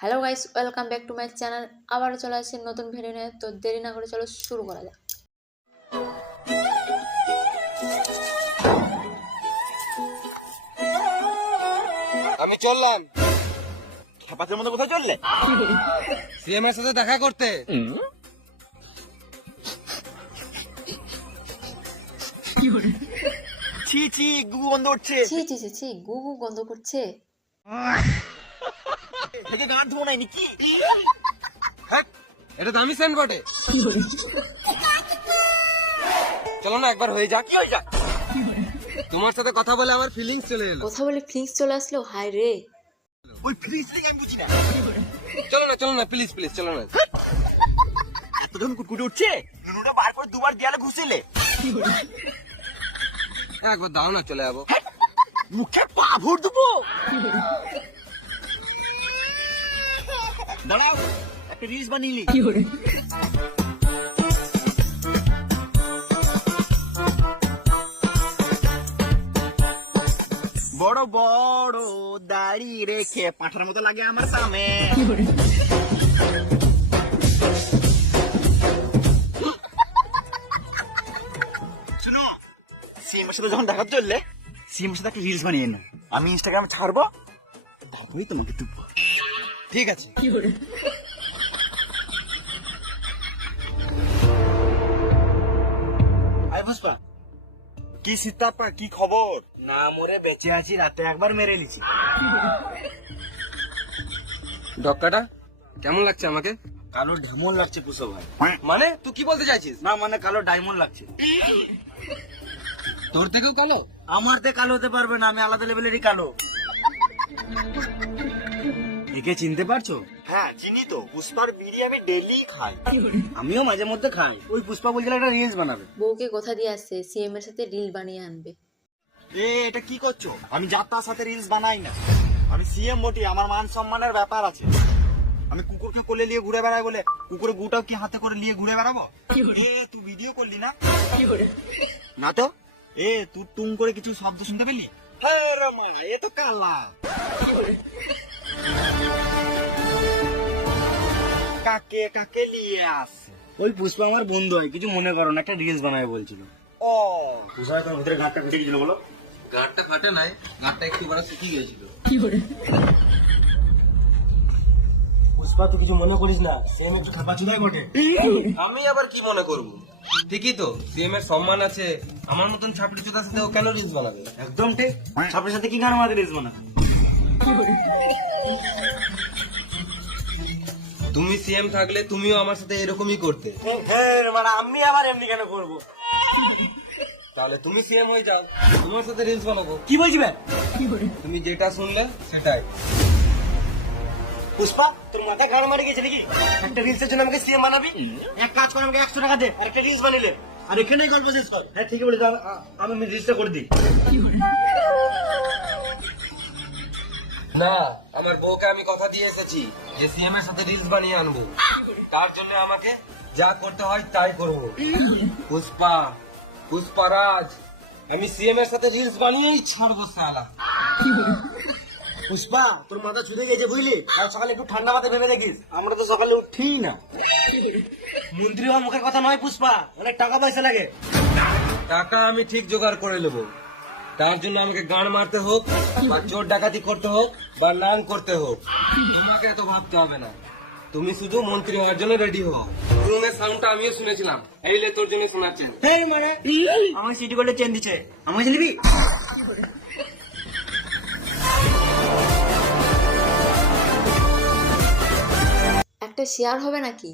Hello guys, welcome back to my channel. আবারও চলে আসছে নতুন ভিডিও নিয়ে। তো দেরি না করে চলো শুরু করা যাক। আমি চললাম। খেপাতের মতো কোথায় চললে? সিএম এর সাথে দেখা করতে। ছি ছি, গু গন্ধ উঠছে। ছি ছি ছি ছি, গু গু গন্ধ করছে। থেকে গান ধোবো নাই নাকি? হ্যাঁ, এটা তো আমি সেন্ড বটে। চলো না একবার হয়ে যাক। কি হয়ে যাক? তোমার সাথে কথা বলে আমার ফিলিংস চলে এলো। কথা বলে ফিলিংস চলে আসলো, হায় রে। ওই ফ্রিজ থেকে আমি বুঝি না। চলো না প্লিজ প্লিজ চলো না। এতক্ষণ কুটকুটে উঠছে, লুডুটা বার করে দুবার দেয়ালে ঘুষেলে। একবার দাও না, চলে যাবো। মুখে পা ভর দেবো। দাঁড়াও, একটা রিলস বানিয়ে বড় বড় দাড়ি রেখে পাঠার মতো লাগে আমার সামনে। শুনো, সিএমের সাথে যখন দেখা চললে, সিএমের সাথে একটা রিলস বানিয়ে নাও। আমি ইনস্টাগ্রামে ছাড়বো, তারপরেই তোমাকে তুলবো। ঠিক আছে। আয় পুষ্পা, কি সীতাপা, কি খবর? না মরে বেঁচে আছি, রাতে একবার মেরে নিছি। ডক্কাটা কেমন লাগছে আমাকে? কালো ঢেমন লাগছে পুষ্পা ভাই। মানে তুই কি বলতে চাইছিস? না মানে কালো ডায়মন্ড লাগছে। তোর থেকেও কালো? আমার তে কালো হতে পারবে না, আমি আলাদা লেভেলেরই কালো। একে চিনতে পারছো? হ্যাঁ চিনি তো, পুষ্পার বিড়ি আমি ডেইলি খাই। আমিও মাঝে মধ্যে খাই। ওই পুষ্পা বলছিল একটা রিলস বানাবে। বউকে কথা দিয়ে আসছে সিএম এর সাথে রিল বানিয়ে আনবে। এটা কি করছো? আমি যার তার সাথে রিলস বানাই না। আমি সিএম বটি, আমার মান সম্মানের ব্যাপার আছে। আমি কুকুরকে কোলে নিয়ে ঘুরে বেড়াই বলে কুকুরের গুটাও কি হাতে করে নিয়ে ঘুরে বেড়াবো? তুই ভিডিও করলি না? না তো। তুই টুং করে কিছু শব্দ শুনতে পেলি? হ্যাঁ রে মা, এ তো কালা। কাকে কাকে নিয়ে আসে? ওই পুষ্পা আমার বন্ধু হয়, কিছু মনে করো না, একটা রিলস বানাবে বলছিল। ও পুষ্পা, তোর ভিতরে গাঁটটা ফেটে গেছিল বলো? গাঁটটা ফাটে নাই, গাঁটটা একটু বড় শুকিয়ে গেছিল। পুষ্পা তুই কিছু মনে করিস না, সেম একটু খাপা চুদাই বটে। আমি আবার কি মনে করবো? ঠিকই তো, সিএম এর সম্মান আছে। আমার মতন ছাপড়ি চোদার সাথে ও কেন রিলস বানাবে? একদম ঠিক। ছাপড়ির সাথে কি গান আমাদের রিলস বানাবে? তুমি সিএম থাকলে তুমিও আমার সাথে এরকমই করতে। মানে আমি আবার এমনি কেন করবো? তাহলে তুমি সিএম হয়ে যাও, তোমার সাথে রিলস বানাবো। কি বলছি ভাই? তুমি যেটা শুনলে সেটাই। পুষ্পা, তোর মাথায় গান মারি গেছে নাকি? একটা রিলসের জন্য আমাকে সিএম বানাবি? এক কাজ করে আমাকে 100 টাকা দে, আর একটা রিলস বানিলে আর এখানেই গল্প শেষ কর। হ্যাঁ ঠিকই বলেছ, আমি রিলসটা করে দিই। না, আমার বউকে আমি কথা দিয়ে এসেছি যে সিএম এর সাথে রিলস বানিয়ে আনবো। তার জন্য আমাকে যা করতে হয় তাই করবো। পুষ্পারাজ, আমি সিএম এর সাথে রিলস বানিয়েই ছাড়বো শালা। পুষ্পা, তোর মাথা ছুটে গেছে বুঝলি? কাল সকালে একটু ঠান্ডা মাথায় ভেবে দেখিস, আমরা তো সকালে উঠি না। মন্ত্রী হওয়ার মুখের কথা নয় পুষ্পা, অনেক টাকা পয়সা লাগে। টাকা আমি ঠিক জোগাড় করে নেবো। তার জন্য আমাকে গান মারতে হোক, বা চোর ডাকাতি করতে হোক, বা লাং করতে হোক, তোমাকে এত ভাবতে হবে না। তুমি শুধু মন্ত্রী হওয়ার জন্য রেডি হও। রুমের সাউন্ডটা আমিও শুনেছিলাম, এই লে তোর জন্য শোনাচ্ছেন। মানে আমার সিটি গোল্ডে চেন দিচ্ছে, আমাকে নিবি? একটা শেয়ার হবে নাকি?